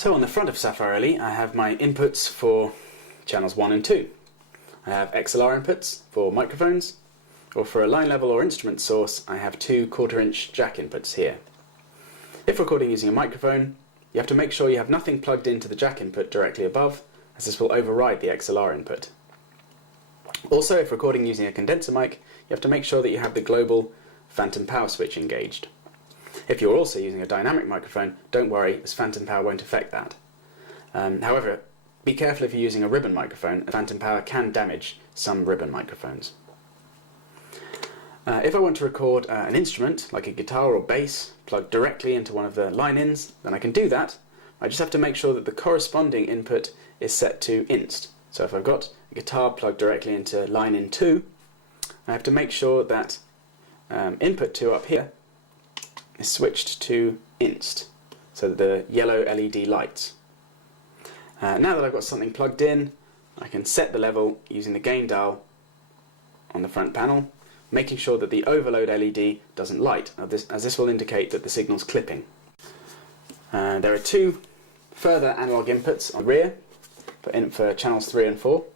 So on the front of Saffire LE I have my inputs for channels 1 and 2. I have XLR inputs for microphones, or for a line level or instrument source I have two 1/4 inch jack inputs here. If recording using a microphone, you have to make sure you have nothing plugged into the jack input directly above, as this will override the XLR input. Also, if recording using a condenser mic, you have to make sure that you have the global phantom power switch engaged. If you're also using a dynamic microphone, don't worry, as phantom power won't affect that. However, be careful if you're using a ribbon microphone, as phantom power can damage some ribbon microphones. If I want to record an instrument, like a guitar or bass, plugged directly into one of the line-ins, then I can do that. I just have to make sure that the corresponding input is set to inst. So if I've got a guitar plugged directly into line-in 2, I have to make sure that input 2 up here is switched to inst, so that the yellow LED lights. Now that I've got something plugged in, I can set the level using the gain dial on the front panel, making sure that the overload LED doesn't light, as this will indicate that the signal's clipping. There are two further analog inputs on the rear for channels 3 and 4,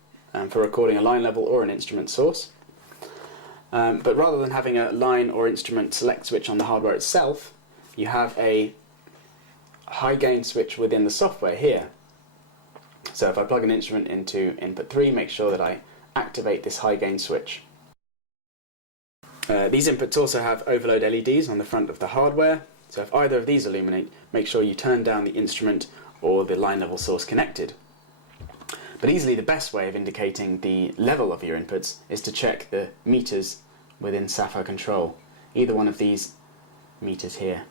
for recording a line level or an instrument source. But rather than having a line or instrument select switch on the hardware itself, you have a high gain switch within the software here. So if I plug an instrument into input 3, make sure that I activate this high gain switch. These inputs also have overload LEDs on the front of the hardware, so if either of these illuminate, make sure you turn down the instrument or the line level source connected. But easily the best way of indicating the level of your inputs is to check the meters within Saffire Control, either one of these meters here.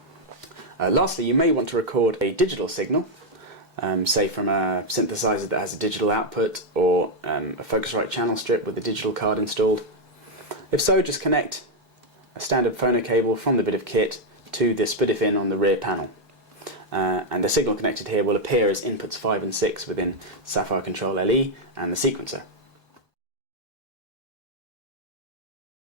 Lastly, you may want to record a digital signal, say from a synthesizer that has a digital output, or a Focusrite channel strip with a digital card installed. If so, just connect a standard phono cable from the bit of kit to the splitter-in on the rear panel. And the signal connected here will appear as inputs 5 and 6 within Saffire Control LE and the sequencer.